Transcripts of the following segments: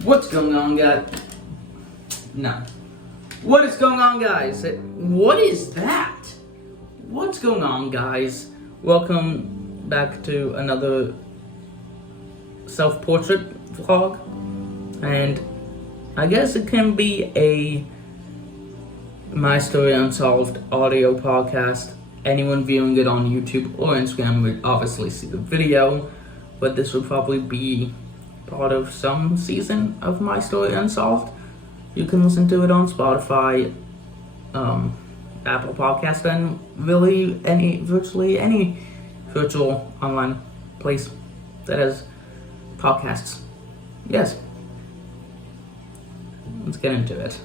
What's going on, guys? No. What is going on, guys? What is that? What's going on, guys? Welcome back to another self-portrait vlog. And I guess it can be a My Story Unsolved audio podcast. Anyone viewing it on YouTube or Instagram would obviously see the video, but this would probably be part of some season of My Story Unsolved. You can listen to it on Spotify, Apple Podcast, and really virtually any virtual online place that has podcasts. Yes. Let's get into it.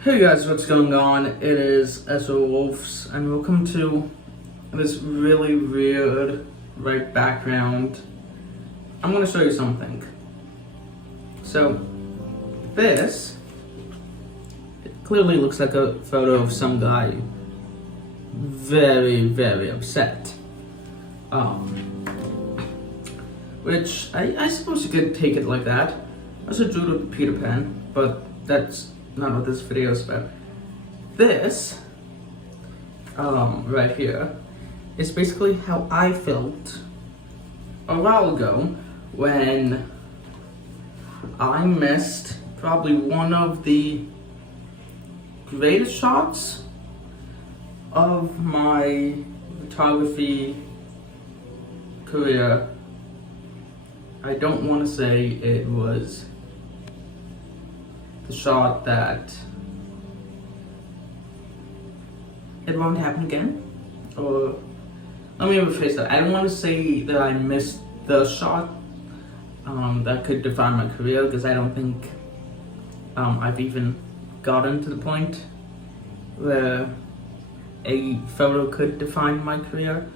Hey guys, what's going on? It is Ezra Wolves, and welcome to this really weird right background. I'm going to show you something. So, this, it clearly looks like a photo of some guy very, very upset. Which, I suppose you could take it like that. I also drew it with Peter Pan, but that's not what this video is about. This, right here, is basically how I felt a while ago when I missed probably one of the greatest shots of my photography career. I don't want to say it was the shot that it won't happen again, or let me rephrase that. I don't want to say that I missed the shot that could define my career, because I don't think I've even gotten to the point where a photo could define my career.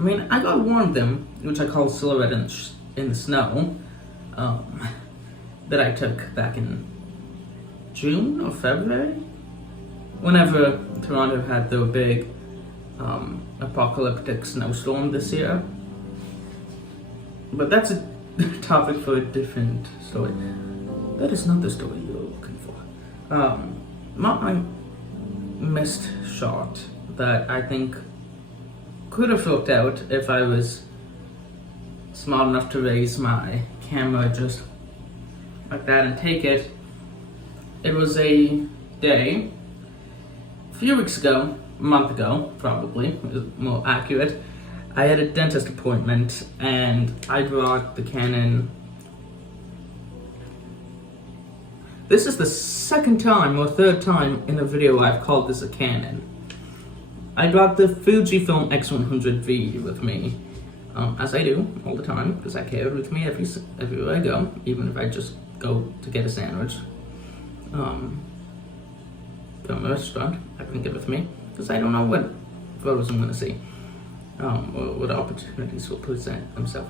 I mean, I got one of them, which I call Silhouette in the Snow, that I took back in June or February, whenever Toronto had their big apocalyptic snowstorm this year. But that's a topic for a different story. That is not the story you're looking for. My missed shot that I think could have worked out if I was smart enough to raise my camera just like that and take it. It was a day, a few weeks ago, a month ago, probably, is more accurate. I had a dentist appointment and I brought the Canon. This is the second time or third time in a video I've called this a Canon. I brought the Fujifilm X100V with me, as I do all the time, because I carry it with me everywhere I go, even if I just go to get a sandwich from a restaurant. I bring it with me because I don't know what photos I'm going to see, or what opportunities will present themselves.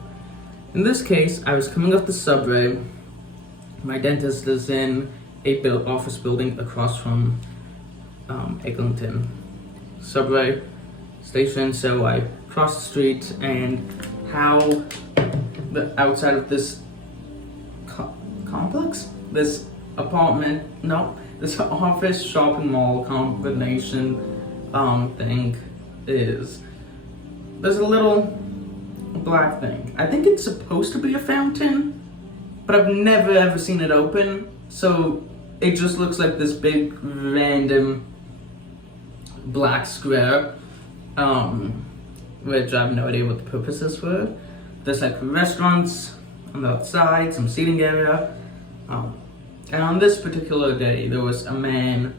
In this case, I was coming off the subway. My dentist is in a office building across from Eglinton subway station, so I crossed the street, and how the outside of this complex, this office shopping mall combination thing is, there's a little black thing. I think it's supposed to be a fountain, but I've never ever seen it open, so it just looks like this big random black square, which I have no idea what the purpose is for. There's like restaurants on the outside, some seating area, and on this particular day there was a man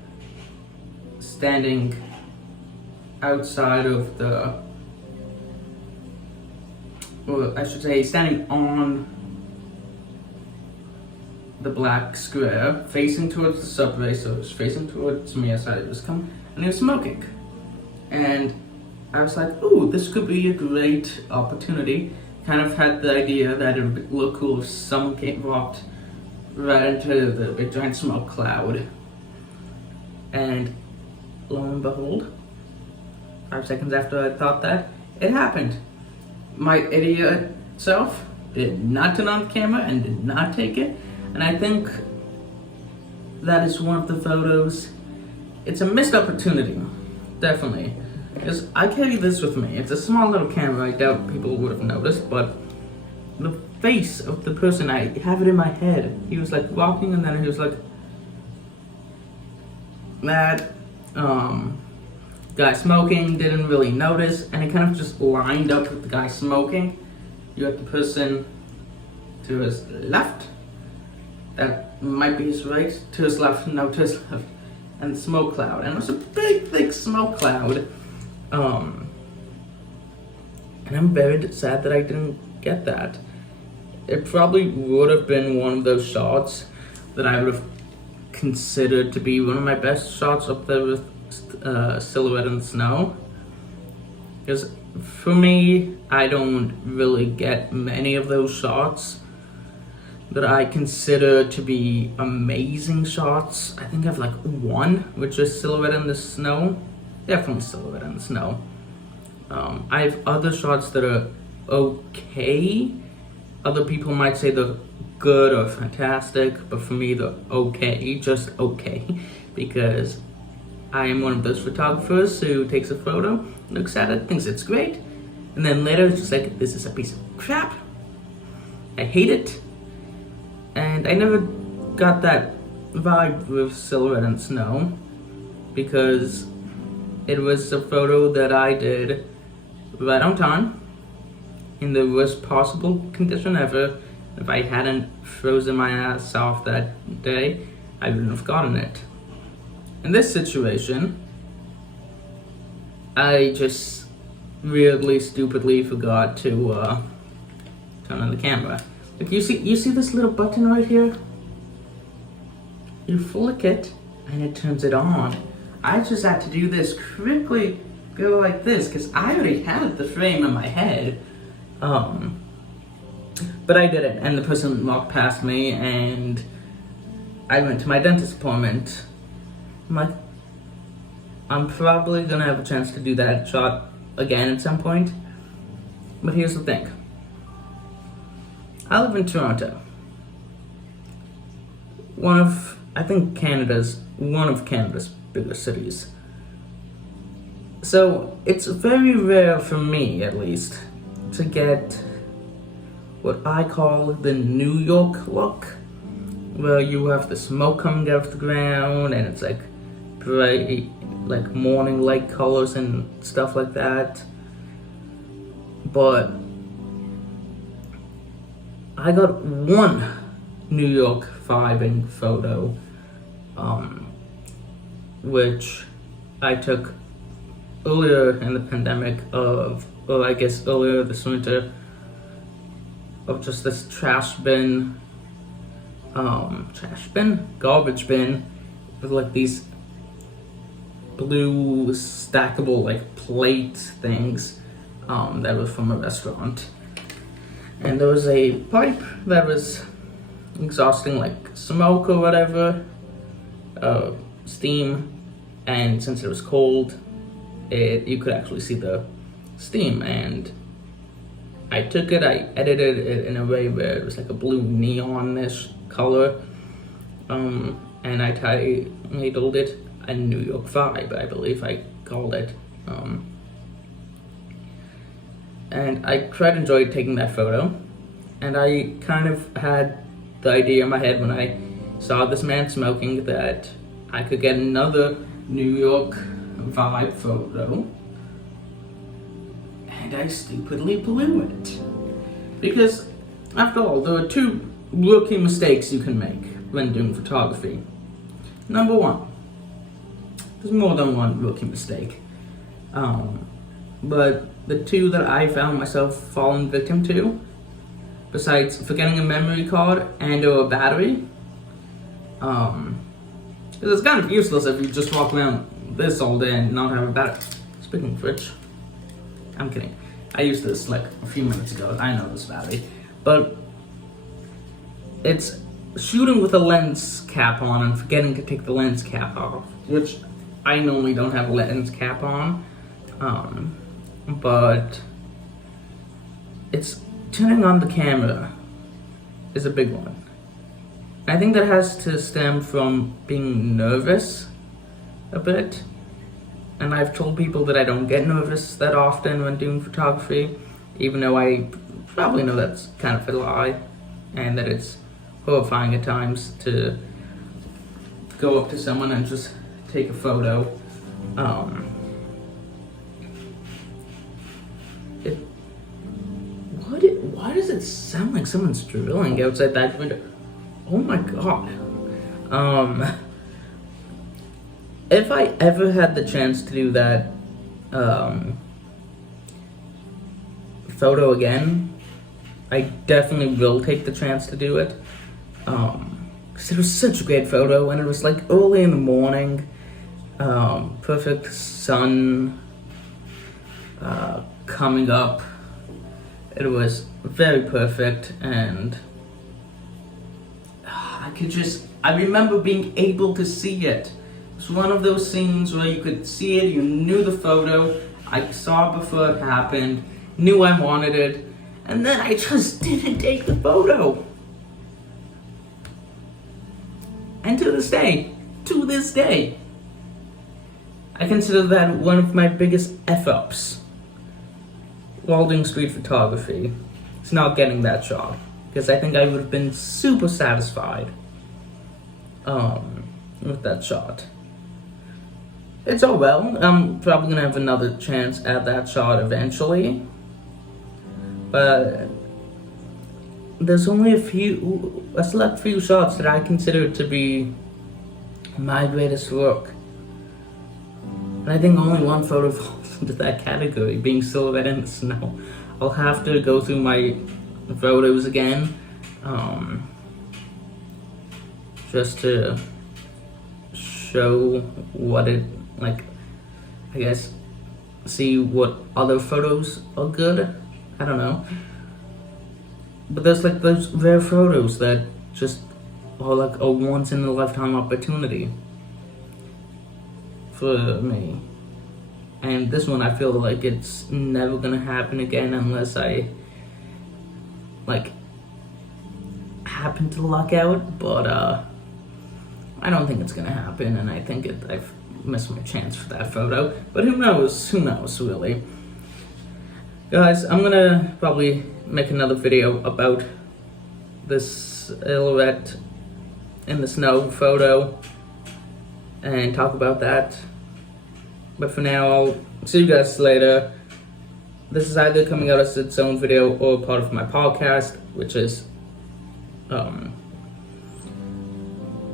standing outside of the, or I should say standing on the black square facing towards the subway, so it was facing towards me as I was coming, and he was smoking. And I was like, ooh, this could be a great opportunity. Kind of had the idea that it would look cool if someone walked right into the big giant smoke cloud. And lo and behold, 5 seconds after I thought that, it happened. My idiot self did not turn on the camera and did not take it. And I think that is one of the photos. It's a missed opportunity, definitely. Because I carry this with me. It's a small little camera, I doubt people would have noticed, but the face of the person, I have it in my head. He was like walking and then he was like, that guy smoking, didn't really notice, and it kind of just lined up with the guy smoking. You had the person to his left, that might be his right, to his left, no, to his left, and the smoke cloud, and it was a big, thick smoke cloud. And I'm very sad that I didn't get that. It probably would have been one of those shots that I would have considered to be one of my best shots up there with silhouette in the snow. Because for me, I don't really get many of those shots that I consider to be amazing shots. I think I have like one, which is silhouette in the snow. Definitely silhouette in the snow. I have other shots that are okay. Other people might say they're good or fantastic, but for me they're okay, just okay, because I am one of those photographers who takes a photo, looks at it, thinks it's great, and then later it's just like, this is a piece of crap. I hate it. And I never got that vibe with silhouette and snow, because it was a photo that I did right on time, in the worst possible condition ever. If I hadn't frozen my ass off that day, I wouldn't have gotten it. In this situation, I just weirdly, stupidly forgot to turn on the camera. Like you see this little button right here? You flick it and it turns it on. I just had to do this quickly, go like this, because I already had the frame in my head. But I didn't, and the person walked past me, and I went to my dentist appointment. I'm probably gonna have a chance to do that shot again at some point. But here's the thing. I live in Toronto. One of Canada's biggest cities. So it's very rare for me, at least, to get what I call the New York look, where you have the smoke coming out of the ground and it's like bright, like morning light colors and stuff like that. But I got one New York vibing photo, which I took earlier in the pandemic earlier this winter, of just this garbage bin with like these blue stackable like plate things that was from a restaurant. And there was a pipe that was exhausting like smoke or whatever, steam, and since it was cold, you could actually see the steam. And I took it, I edited it in a way where it was like a blue neon-ish color, and I titled it a New York vibe, I believe I called it. And I quite enjoyed taking that photo, and I kind of had the idea in my head when I saw this man smoking that I could get another New York vibe photo, and I stupidly blew it. Because, after all, there are two rookie mistakes you can make when doing photography. Number one, there's more than one rookie mistake. But the two that I found myself falling victim to, besides forgetting a memory card and or a battery, Because it's kind of useless if you just walk around this all day and not have a battery. Speaking of which, I'm kidding. I used this like a few minutes ago. I know this battery, but it's shooting with a lens cap on and forgetting to take the lens cap off, which I normally don't have a lens cap on, but it's turning on the camera is a big one. I think that has to stem from being nervous a bit. And I've told people that I don't get nervous that often when doing photography, even though I probably know that's kind of a lie, and that it's horrifying at times to go up to someone and just take a photo. Why does it sound like someone's drilling outside that window? Oh my god. If I ever had the chance to do that photo again, I definitely will take the chance to do it. Because it was such a great photo, and it was like early in the morning, perfect sun coming up. It was very perfect, and I remember being able to see it. It's one of those scenes where you could see it, you knew the photo, I saw it before it happened, knew I wanted it, and then I just didn't take the photo. And to this day, I consider that one of my biggest F-ups while doing street photography. It's not getting that shot, because I think I would have been super satisfied with that shot. It's all well. I'm probably gonna have another chance at that shot eventually, but there's only a select few shots that I consider to be my greatest work, and I think only one photo falls into that category, being silhouette in the snow. I'll have to go through my photos again, just to show what it, like, I guess, see what other photos are good. I don't know. But there's like those rare photos that just are like a once in a lifetime opportunity for me. And this one, I feel like it's never gonna happen again unless I like happen to luck out. But I don't think it's gonna happen, and I think I've missed my chance for that photo. But who knows? Who knows, really? Guys, I'm gonna probably make another video about this silhouette in the snow photo and talk about that. But for now, I'll see you guys later. This is either coming out as its own video or part of my podcast, which is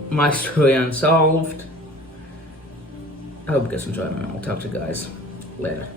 My Story Unsolved. I hope you guys enjoyed, and I'll talk to you guys later.